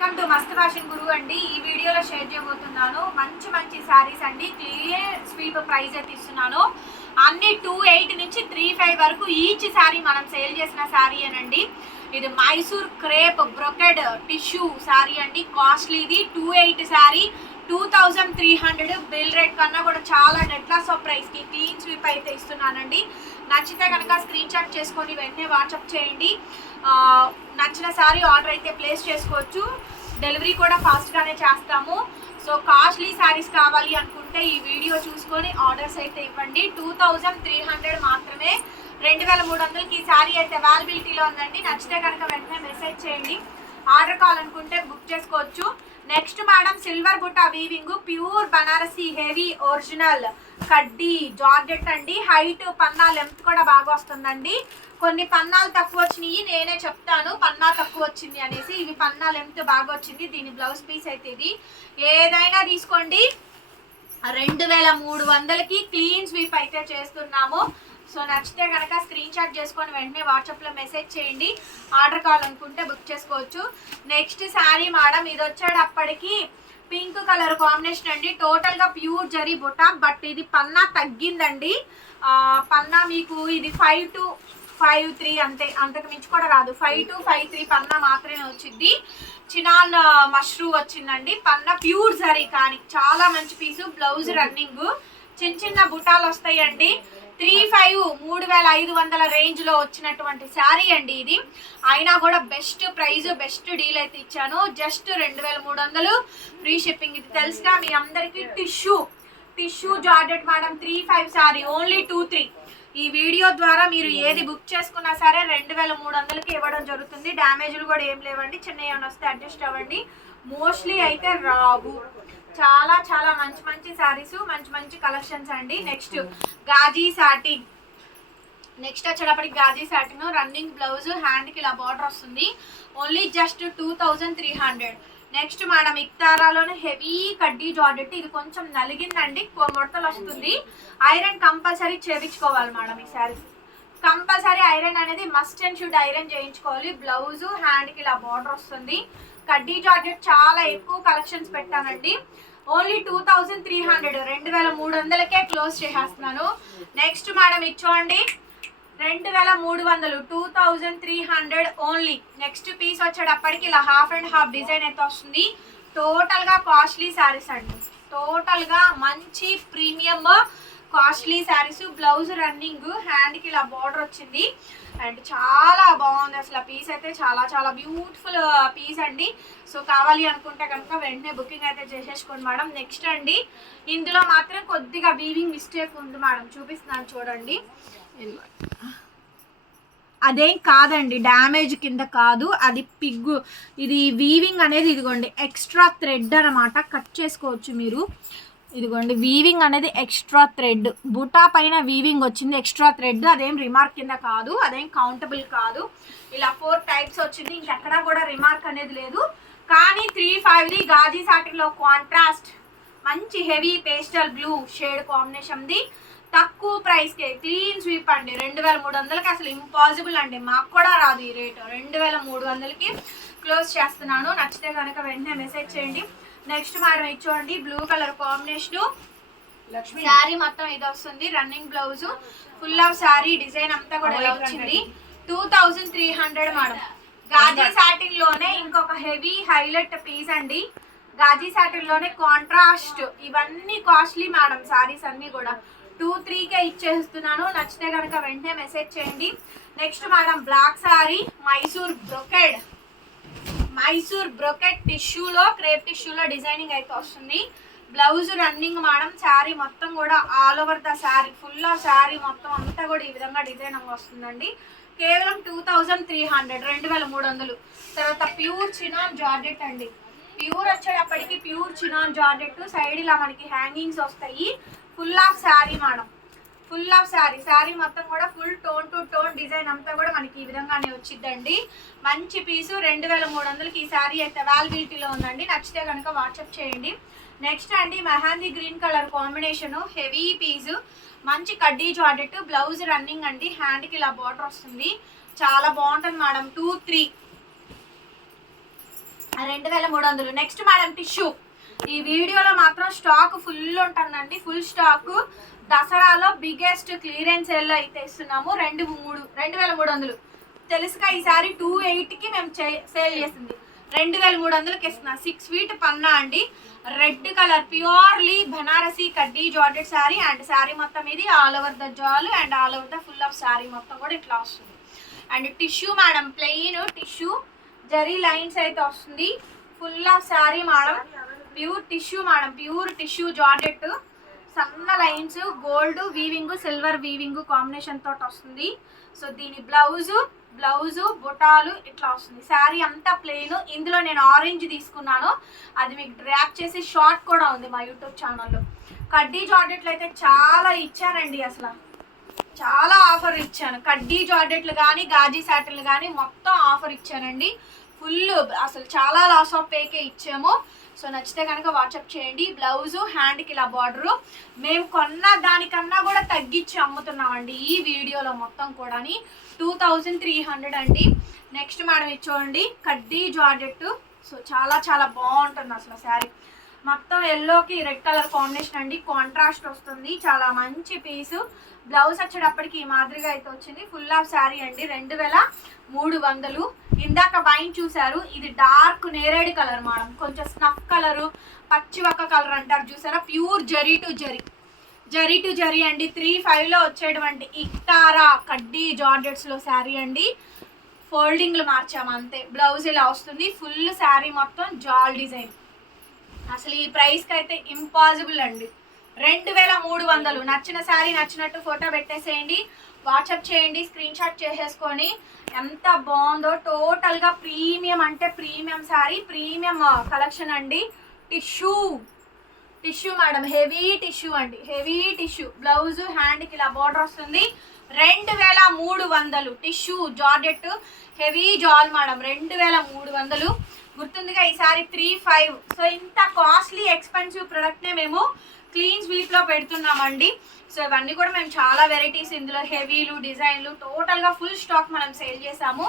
Welcome to మస్త్ fashion గురువు అండి. ఈ వీడియోలో షేర్ చేయబోతున్నాను. మంచి మంచి శారీస్ అండి. క్లియర్ స్వీప్ ప్రైస్ అయితే ఇస్తున్నాను. అన్ని టూ ఎయిట్ నుంచి త్రీ ఫైవ్ వరకు ఈచ్ శారీ మనం సేల్ చేసిన శారీ అనండి. ఇది Mysore crepe brocade tissue sari అండి. కాస్ట్లీది two eight sari. Two thousand three hundred bill rate కన్నా కూడా చాలా డెట్లాస్ ఆఫ్ ప్రైస్కి క్లీన్ స్వీప్ అయితే ఇస్తున్నానండి. నచ్చితే కనుక స్క్రీన్ షాట్ చేసుకొని వెంటనే వాట్సాప్ చేయండి. నచ్చిన శారీ ఆర్డర్ అయితే ప్లేస్ చేసుకోవచ్చు. డెలివరీ కూడా ఫాస్ట్గానే చేస్తాము. సో కాస్ట్లీ శారీస్ కావాలి అనుకుంటే ఈ వీడియో చూసుకొని ఆర్డర్స్ అయితే ఇవ్వండి. టూ థౌజండ్ త్రీ హండ్రెడ్ మాత్రమే. రెండు వేల మూడు వందలకి ఈ శారీ అయితే అవైలబిలిటీలో ఉందండి. నచ్చితే కనుక వెంటనే మెసేజ్ చేయండి. ఆర్డర్ కావాలనుకుంటే బుక్ చేసుకోవచ్చు. నెక్స్ట్ మేడం సిల్వర్ బుట్ట weaving pure Banarasi heavy original కడ్డీ జార్జెట్ అండి. హైట్ పన్నా లెంత్ కూడా బాగా వస్తుందండి. కొన్ని పన్నాలు తక్కువ వచ్చినాయి నేనే చెప్తాను. పన్నా తక్కువ వచ్చింది అనేసి ఇవి పన్నా లెంత్ బాగా వచ్చింది. దీని బ్లౌజ్ పీస్ అయితే ఇది. ఏదైనా తీసుకోండి. రెండు వేల మూడు వందలకి క్లీన్ స్వీప్ అయితే చేస్తున్నాము. సో నచ్చితే కనుక స్క్రీన్ షాట్ చేసుకొని వెంటనే వాట్సాప్లో మెసేజ్ చేయండి. ఆర్డర్ కావాలనుకుంటే బుక్ చేసుకోవచ్చు. నెక్స్ట్ శారీ మేడం ఇది వచ్చేటప్పటికి పింక్ కలర్ కాంబినేషన్ అండి. టోటల్గా ప్యూర్ జరీ బుట్ట బట్ ఇది పన్నా తగ్గిందండి. పన్నా మీకు ఇది ఫైవ్ టు ఫైవ్ త్రీ అంతే అంతకు మించి కూడా రాదు. ఫైవ్ టు ఫైవ్ త్రీ పన్నా మాత్రమే వచ్చింది. చినాన్ మష్రూ వచ్చిందండి. పన్నా ప్యూర్ జరీ కానీ చాలా మంచి పీసు బ్లౌజ్ రన్నింగ్ చిన్న చిన్న బుటాలు వస్తాయండి. త్రీ ఫైవ్ మూడు వేల ఐదు వందల రేంజ్లో వచ్చినటువంటి శారీ అండి ఇది. అయినా కూడా బెస్ట్ ప్రైజ్ బెస్ట్ డీల్ అయితే ఇచ్చాను. జస్ట్ రెండు వేల మూడు వందలు. ఫ్రీ షిప్పింగ్ ఇది తెలుసుగా మీ అందరికీ. Tissue tissue georgette madam three five sari only two three ఈ వీడియో ద్వారా మీరు ఏది బుక్ చేసుకున్నా సరే రెండు వేల మూడు వందలకి ఇవ్వడం జరుగుతుంది. డ్యామేజ్లు కూడా ఏం లేవండి. చిన్న ఏమైనా వస్తే అడ్జస్ట్ అవ్వండి. మోస్ట్లీ అయితే రావు. చాలా చాలా మంచి మంచి శారీస్ మంచి మంచి కలెక్షన్స్ అండి. నెక్స్ట్ గాజీ సాటిన్ నెక్స్ట్ వచ్చేటప్పటికి గాజీ సాటిన్ రన్నింగ్ బ్లౌజ్ హ్యాండ్కి ఇలా బార్డర్ వస్తుంది. Only just two thousand three hundred next madam ఇక్తారాలోనే heavy కడ్డీ జాడెట్ ఇది కొంచెం నలిగిందండి ముడతలు వస్తుంది. ఐరన్ కంపల్సరీ చేయించుకోవాలి మేడం ఈ శారీ కంపల్సరీ ఐరన్ అనేది మస్ట్ అండ్ షుడ్ ఐరన్ చేయించుకోవాలి. బ్లౌజ్ హ్యాండ్కి ఇలా బార్డర్ వస్తుంది. కడ్డీ జార్జెట్ చాలా ఎక్కువ కలెక్షన్స్ పెట్టానండి. Only two thousand three hundred రెండు వేల మూడు వందలకే క్లోజ్ చేసేస్తున్నాను. నెక్స్ట్ మేడం ఇచ్చోండి. రెండు వేల మూడు వందలు two thousand three hundred only next piece వచ్చేటప్పటికి ఇలా హాఫ్ అండ్ హాఫ్ డిజైన్ అయితే వస్తుంది. టోటల్గా కాస్ట్లీ శారీస్ అండి. టోటల్గా మంచి premium costly saris blouse running హ్యాండ్కి ఇలా బార్డర్ వచ్చింది. అండ్ చాలా బాగుంది అసలు పీస్ అయితే. చాలా చాలా బ్యూటిఫుల్ పీస్ అండి. సో కావాలి అనుకుంటే కనుక వెంటనే బుకింగ్ అయితే చేసేసుకోండి మేడం. నెక్స్ట్ అండి ఇందులో మాత్రం కొద్దిగా వీవింగ్ మిస్టేక్ ఉంది మేడం. చూపిస్తున్నాను చూడండి. అదేం కాదండి డ్యామేజ్ కింద కాదు. అది పిగ్గు ఇది వీవింగ్ అనేది ఇదిగోండి ఎక్స్ట్రా థ్రెడ్ అనమాట కట్ చేసుకోవచ్చు మీరు. ఇదిగోండి వీవింగ్ అనేది ఎక్స్ట్రా థ్రెడ్ బుటా పైన వీవింగ్ వచ్చింది ఎక్స్ట్రా థ్రెడ్ అదేం రిమార్క్ కింద కాదు అదేం కౌంటబుల్ కాదు. ఇలా ఫోర్ టైప్స్ వచ్చింది ఇంకెక్కడా కూడా రిమార్క్ అనేది లేదు. కానీ త్రీ ఫైవ్ది గాజీ సాటిన్లో కాంట్రాస్ట్ మంచి హెవీ పేస్టల్ బ్లూ షేడ్ కాంబినేషన్ది తక్కువ ప్రైస్కే క్లీన్ స్వీప్ అండి. రెండు వేల మూడు వందలకి అసలు ఇంపాసిబుల్ అండి. మాకు కూడా రాదు ఈ రేటు రెండు వేల మూడు వందలకి క్లోజ్ చేస్తున్నాను. నచ్చితే కనుక వెంటనే మెసేజ్ చేయండి. Next madam ఇచ్చోండి blue colour combination Lakshmi. Sari మొత్తం ఇది వస్తుంది running blouse full of sari design అంతా కూడా ఇలా వచ్చింది. Two thousand three hundred madam Ghazi సాటిన్లోనే ఇంకొక హెవీ హైలైట్ పీస్ అండి. గాజీ సాటిన్లోనే కాంట్రాస్ట్ ఇవన్నీ కాస్ట్లీ మేడం సారీస్ అన్ని కూడా. టూ త్రీకే ఇచ్చేస్తున్నాను. నచ్చితే కనుక వెంటనే మెసేజ్ చేయండి. Next madam black sari Mysore brocade Mysore brocade టిష్యూలో క్రేప్ టిష్యూలో డిజైనింగ్ అయితే వస్తుంది. బ్లౌజ్ రన్నింగ్ మేడం శారీ మొత్తం కూడా all over the sari full sari మొత్తం అంతా కూడా ఈ విధంగా డిజైన్ వస్తుందండి. కేవలం టూ థౌజండ్ త్రీ హండ్రెడ్ రెండు వేల మూడు వందలు. తర్వాత ప్యూర్ చినాన్ జార్జెట్ అండి. ప్యూర్ వచ్చేటప్పటికి ప్యూర్ చినాన్ జార్జెట్ సైడ్ ఇలా మనకి హ్యాంగింగ్స్ వస్తాయి. Full of sari madam. Full of sari sari మొత్తం కూడా full tone to tone design అంతా కూడా మనకి ఈ విధంగానే వచ్చిందండి మంచి పీసు రెండు వేల మూడు వందలకి ఈ శారీ అయితే అవైలబిలిటీలో ఉందండి. నచ్చితే కనుక వాట్సాప్ చేయండి. నెక్స్ట్ అండి mehndi green colour combination heavy piece మంచి కడ్డీ జాడెట్ బ్లౌజ్ రన్నింగ్ అండి. హ్యాండ్కి ఇలా బార్డర్ వస్తుంది. చాలా బాగుంటుంది మేడం టూ త్రీ రెండు వేల మూడు వందలు నెక్స్ట్ మేడం టిష్యూ ఈ వీడియోలో మాత్రం స్టాక్ ఫుల్ ఉంటుందండి. ఫుల్ స్టాక్ దసరాలో బిగ్గెస్ట్ క్లియరెన్స్ సేల్ అయితే ఇస్తున్నాము రెండు మూడు రెండు వేల మూడు వందలు. తెలుసుగా ఈసారి టూ ఎయిట్కి మేము సేల్ చేసింది. రెండు వేల మూడు వందలకి ఇస్తున్నా. సిక్స్ ఫీట్ పన్నా అండి. రెడ్ కలర్ ప్యూర్లీ బనారసీ కడ్డీ జార్డెడ్ శారీ అండ్ శారీ మొత్తం ఇది all over the jaal and all over the full of sari మొత్తం కూడా ఇట్లా వస్తుంది. And tissue madam plain tissue zari lines అయితే వస్తుంది. Full of sari madam pure tissue madam pure tissue georgette సన్న lines gold weaving silver weaving combination తోటి వస్తుంది. So దీని బ్లౌజ్ బ్లౌజ్ బుటాలు ఇట్లా వస్తుంది. శారీ అంతా ప్లెయిన్. ఇందులో నేను ఆరెంజ్ తీసుకున్నాను. అది మీకు డ్రాప్ చేసి షార్ట్ కూడా ఉంది మా యూట్యూబ్ ఛానల్లో. కడ్డీ జార్డెట్లు అయితే చాలా ఇచ్చానండి అసలు. చాలా ఆఫర్ ఇచ్చాను. కడ్డీ జార్డెట్లు కానీ గాజీ శాటిల్ కానీ మొత్తం ఆఫర్ ఇచ్చానండి. ఫుల్ అసలు చాలా లాస్ ఆఫ్ పేకే ఇచ్చాము. సో నచ్చితే కనుక వాట్సాప్ చేయండి. బ్లౌజ్ హ్యాండ్కి ఇలా బార్డరు మేము కొన్న దానికన్నా కూడా తగ్గించి అమ్ముతున్నామండి ఈ వీడియోలో మొత్తం కూడాని. టూ థౌజండ్ త్రీ హండ్రెడ్ అండి. నెక్స్ట్ మేడం ఇది చూడండి కడ్డీ జార్జెట్ సో చాలా చాలా బాగుంటుంది అసలు శారీ. మొత్తం ఎల్లోకి రెడ్ కలర్ కాంబినేషన్ అండి. కాంట్రాస్ట్ వస్తుంది. చాలా మంచి పీసు. బ్లౌజ్ వచ్చేటప్పటికి ఈ మాదిరిగా అయితే వచ్చింది. ఫుల్ ఆఫ్ శారీ అండి. రెండు వేల మూడు వందలు. ఇందాక వైన్ చూసారు ఇది డార్క్ నేరేడు కలర్ మేడం కొంచెం స్నఫ్ కలరు పచ్చివక్క కలర్ అంటారు చూసారా? Pure zari to zari zari to zari అండి. త్రీ ఫైవ్లో వచ్చేటువంటి ఇక్తారా కడ్డీ జార్జెట్స్లో శారీ అండి. ఫోల్డింగ్లు మార్చాము అంతే. బ్లౌజ్ ఇలా వస్తుంది. ఫుల్ శారీ మొత్తం జాల్ డిజైన్. అసలు ఈ ప్రైస్కి అయితే ఇంపాసిబుల్ అండి. రెండు వేల మూడు వందలు. నచ్చిన శారీ నచ్చినట్టు ఫోటో పెట్టేసేయండి. వాట్సాప్ చేయండి స్క్రీన్ షాట్ చేసేసుకొని ఎంత బాగుందో. టోటల్గా ప్రీమియం అంటే ప్రీమియం శారీ ప్రీమియం కలెక్షన్ అండి. Tissue. Tissue madam heavy tissue అండి. Heavy tissue. బ్లౌజ్ హ్యాండ్కి ఇలా బార్డర్ వస్తుంది. రెండు వేల మూడు వందలు. Tissue georgette heavy jaal madam. రెండు వేల మూడు వందలు. గుర్తుందిగా ఈసారి త్రీ ఫైవ్. సో ఇంత కాస్ట్లీ ఎక్స్పెన్సివ్ ప్రోడక్ట్నే మేము క్లీన్ స్వీప్లో పెడుతున్నామండి. సో ఇవన్నీ కూడా మేము చాలా వెరైటీస్ ఇందులో హెవీలు డిజైన్లు టోటల్గా ఫుల్ స్టాక్ మనం సేల్ చేసాము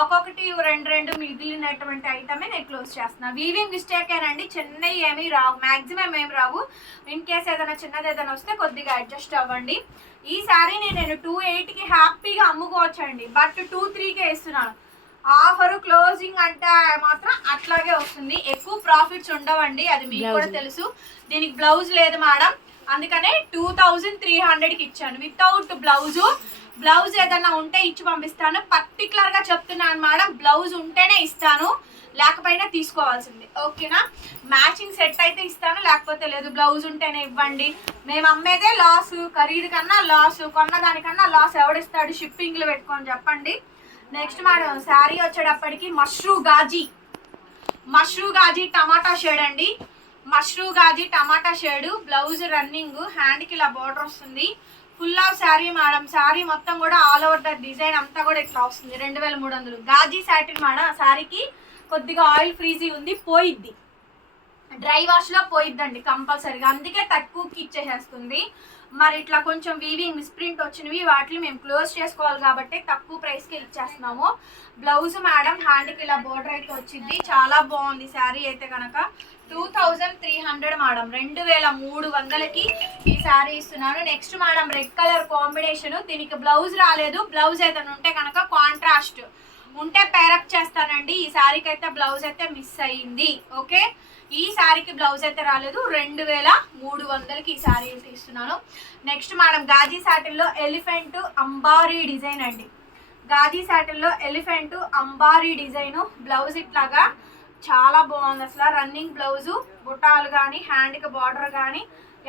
ఒక్కొక్కటి రెండు రెండు మిగిలినటువంటి ఐటమే నేను క్లోజ్ చేస్తున్నా. వీవింగ్ మిస్టేక్ ఏనండి చిన్నవి ఏమీ రావు. మ్యాక్సిమం ఏమి రావు. ఇన్ కేస్ ఏదైనా చిన్నది ఏదైనా వస్తే కొద్దిగా అడ్జస్ట్ అవ్వండి. ఈ శారీని నేను టూ ఎయిట్కి హ్యాపీగా అమ్ముకోవచ్చండి. బట్ టూ త్రీకే ఇస్తున్నాను. ఆఫర్ క్లోజింగ్ అంటే మాత్రం అట్లాగే వస్తుంది. ఎక్కువ ప్రాఫిట్స్ ఉండవండి అది మీకు కూడా తెలుసు. దీనికి బ్లౌజ్ లేదు మేడం. అందుకనే టూ థౌజండ్ త్రీ హండ్రెడ్కి ఇచ్చాను. వితౌట్ బ్లౌజు బ్లౌజ్ ఏదైనా ఉంటే ఇచ్చి పంపిస్తాను. పర్టికులర్గా చెప్తున్నాను మేడం బ్లౌజ్ ఉంటేనే ఇస్తాను. లేకపోయినా తీసుకోవాల్సింది. ఓకేనా? మ్యాచింగ్ సెట్ అయితే ఇస్తాను లేకపోతే లేదు. బ్లౌజ్ ఉంటేనే ఇవ్వండి. మేము అమ్మేదే లాస్ ఖరీదు కన్నా లాస్ కొన్న దానికన్నా లాస్ ఎవడిస్తాడు? షిప్పింగ్లు పెట్టుకొని చెప్పండి. నెక్స్ట్ మేడం శారీ వచ్చేటప్పటికి మష్రూ గాజీ. మష్రూ గాజీ టమాటా షేడ్ అండి. మష్రూ గాజీ టమాటా షేడ్ బ్లౌజ్ రన్నింగ్ హ్యాండ్కి ఇలా బార్డర్ వస్తుంది. Full of sari madam sari మొత్తం కూడా ఆల్ ఓవర్ ద డిజైన్ అంతా కూడా ఇట్లా వస్తుంది. రెండు వేల మూడు వందలు. గాజీ శాటిన్ మేడం? ఆ శారీకి కొద్దిగా ఆయిల్ ఫ్రీజీ ఉంది పోయిద్ది. డ్రై వాష్లో పోయిద్దండి కంపల్సరీగా. అందుకే తక్కువకి ఇచ్చేసేస్తుంది. మరి ఇట్లా కొంచెం వీవింగ్ మిస్ప్రింట్ వచ్చినవి వాటిని మేము క్లోజ్ చేసుకోవాలి కాబట్టి తక్కువ ప్రైస్కి ఇచ్చేస్తున్నాము. బ్లౌజ్ మేడం హ్యాండ్కి ఇలా బోర్డర్ అయితే వచ్చింది. చాలా బాగుంది శారీ అయితే కనుక two thousand three hundred madam రెండు వేల మూడు వందలకి ఈ శారీ ఇస్తున్నాను. Next madam red colour combination దీనికి బ్లౌజ్ రాలేదు. బ్లౌజ్ ఏదైనా ఉంటే కనుక కాంట్రాస్ట్ ఉంటే పేరప్ చేస్తానండి. ఈ శారీకి అయితే బ్లౌజ్ అయితే మిస్ అయ్యింది. ఓకే ఈ శారీకి బ్లౌజ్ అయితే రాలేదు. రెండు వేల మూడు వందలకి ఈ శారీ అయితే ఇస్తున్నాను. నెక్స్ట్ మేడం గాజీ శాటిల్లో ఎలిఫెంట్ అంబారీ డిజైన్ అండి. గాజీ శాటిల్లో ఎలిఫెంట్ అంబారీ డిజైన్ బ్లౌజ్ ఇట్లాగా చాలా బాగుంది. అసలు రన్నింగ్ బ్లౌజు బుట్టాలు కానీ హ్యాండ్కి బార్డర్ కానీ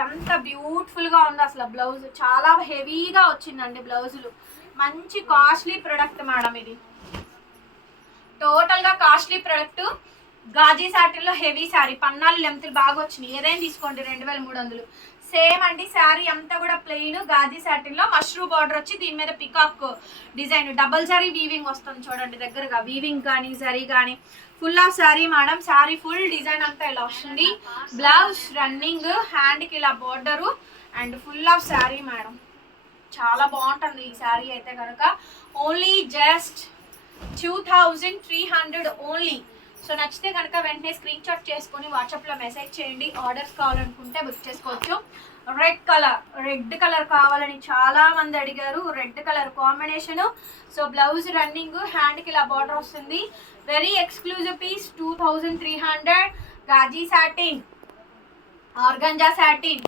ఎంత బ్యూటిఫుల్గా ఉంది అసలు బ్లౌజ్ చాలా హెవీగా వచ్చిందండి బ్లౌజులు మంచి కాస్ట్లీ ప్రొడక్ట్ మేడం ఇది. టోటల్గా కాస్ట్లీ ప్రొడక్ట్ గాజీ సాటిల్లో హెవీ శారీ పన్నాలు లెంతులు బాగా వచ్చినాయి ఏదైనా తీసుకోండి? రెండు వేల మూడు వందలు. సేమ్ అండి శారీ అంతా కూడా ప్లెయిన్ గాజీ సాటిన్లో మష్రూ బార్డర్ వచ్చి దీని మీద peacock design double sari weaving వస్తుంది చూడండి దగ్గరగా. వీవింగ్ కానీ సరీ కానీ full of sari madam sari full design అంతా ఇలా వస్తుంది. బ్లౌజ్ రన్నింగ్ హ్యాండ్కి ఇలా border and full of sari madam చాలా బాగుంటుంది ఈ శారీ అయితే కనుక only just two thousand three hundred only so నచ్చితే కనుక వెంటనే స్క్రీన్ షాట్ చేసుకొని వాట్సాప్లో మెసేజ్ చేయండి. ఆర్డర్స్ కావాలనుకుంటే బుక్ చేసుకోవచ్చు. రెడ్ కలర్ రెడ్ కలర్ కావాలని చాలా మంది అడిగారు. Red colour combination. So blouse running హ్యాండ్కి ఇలా బార్డర్ వస్తుంది. Very exclusive piece two thousand three hundred Ghazi satin organza satin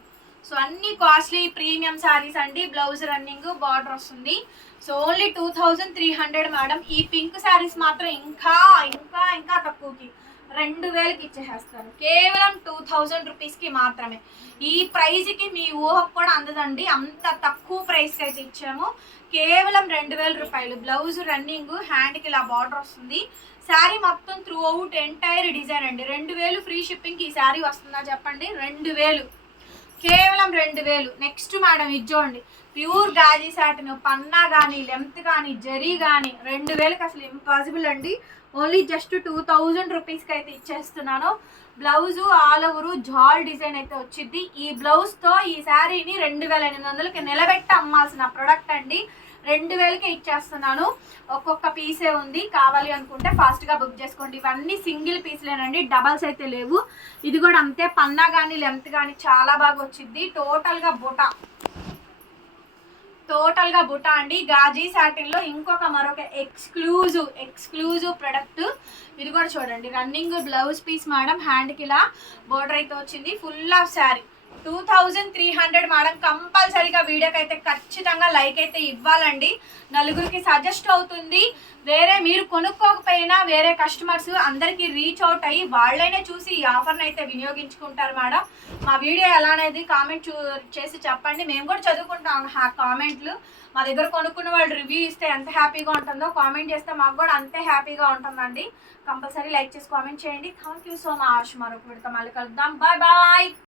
so అన్ని కాస్ట్లీ ప్రీమియం సారీస్ అండి. బ్లౌజ్ రన్నింగ్ బార్డర్ వస్తుంది. So only two thousand three hundred madam. ఈ పింక్ శారీస్ మాత్రం ఇంకా ఇంకా ఇంకా తక్కువకి రెండు వేలకి ఇచ్చేసేస్తారు. కేవలం టూ థౌజండ్ రూపీస్కి మాత్రమే. ఈ ప్రైజ్కి మీ ఊహకు కూడా అందదండి. అంత తక్కువ ప్రైస్కి అయితే ఇచ్చాము. కేవలం రెండు వేల రూపాయలు. బ్లౌజ్ రన్నింగ్ హ్యాండ్కి ఇలా బార్డర్ వస్తుంది. శారీ మొత్తం త్రూ అవుట్ ఎంటైర్ డిజైన్ అండి. రెండు వేలు ఫ్రీ షిప్పింగ్కి ఈ శారీ వస్తుందా చెప్పండి? రెండు వేలు. కేవలం రెండు వేలు. నెక్స్ట్ మేడం ఇది చూడండి. ప్యూర్ గాజీ సాటిన్ పన్నా కానీ లెంత్ కానీ జరీ కానీ రెండు వేలకు అసలు ఇంపాసిబుల్ అండి. ఓన్లీ జస్ట్ టూ థౌజండ్ రూపీస్కి అయితే ఇచ్చేస్తున్నాను. బ్లౌజ్ ఆల్ ఓవర్ జాల్ డిజైన్ అయితే వచ్చింది. ఈ బ్లౌజ్తో ఈ శారీని రెండు వేల ఎనిమిది వందలకి నిలబెట్టి అమ్మాల్సిన ప్రొడక్ట్ అండి. రెండు వేలకే ఇచ్చేస్తున్నాను. ఒక్కొక్క పీసే ఉంది. కావాలి అనుకుంటే ఫాస్ట్గా బుక్ చేసుకోండి. ఇవన్నీ సింగిల్ పీస్లేనండి డబల్స్ అయితే లేవు. ఇది కూడా అంతే. పన్నా కానీ లెంత్ కానీ చాలా బాగా వచ్చింది. టోటల్గా బుటా. టోటల్గా బుటా అండి. గాజీ సాటిన్లో ఇంకొక మరొక ఎక్స్క్లూజివ్ ఎక్స్క్లూజివ్ ప్రొడక్ట్ ఇది కూడా చూడండి. రన్నింగ్ బ్లౌజ్ పీస్ మేడం హ్యాండ్కి ఇలా బోర్డర్ అయితే వచ్చింది. Full of sari two thousand three hundred madam కంపల్సరీగా వీడియోకి అయితే ఖచ్చితంగా లైక్ అయితే ఇవ్వాలండి. నలుగురికి సజెస్ట్ అవుతుంది వేరే మీరు కొనుక్కోకపోయినా వేరే కస్టమర్స్ అందరికీ రీచ్ అవుట్ అయ్యి వాళ్ళైనా చూసి ఈ ఆఫర్ని అయితే వినియోగించుకుంటారు మేడం. మా వీడియో ఎలా అనేది కామెంట్ చూ చేసి చెప్పండి. మేము కూడా చదువుకుంటాం ఆ కామెంట్లు. మా దగ్గర కొనుక్కున్న వాళ్ళు రివ్యూ ఇస్తే ఎంత హ్యాపీగా ఉంటుందో కామెంట్ చేస్తే మాకు కూడా అంతే హ్యాపీగా ఉంటుందండి. కంపల్సరీ లైక్ చేసి కామెంట్ చేయండి. Thank you so much. మరొక విడత మళ్ళీ కలుద్దాం. Bye bye.